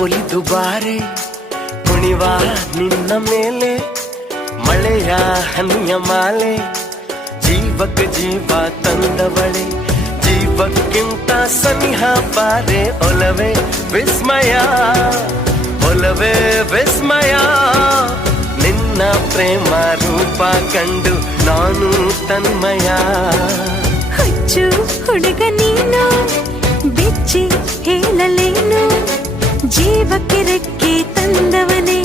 ಒಲಿದು ಬಾರೆ ಕುಣಿವ ನಿನ್ನ ಮೇಲೆ ಮಳೆಯ ಹನಿಯ ಮಾಲೆ ಜೀವಕ್ಕೆ ಜೀವ ತಂದವಳೆ ಜೀವಕ್ಕಿಂತ ಸನಿಹ ಬಾರೆ ಒಲವೇ ವಿಸ್ಮಯ ಒಲವೇ ವಿಸ್ಮಯ ನಿನ್ನ ಪ್ರೇಮ ರೂಪ ಕಂಡು ನಾನು ತನ್ಮಯ ಹುಚ್ಚು ಹುಡುಗ ನೀನು ಬೆಚ್ಚಿ ಹೇಳಲೇನು ಜೀವಕ್ಕೆ ರೆಕ್ಕೆ ತಂದವನೇ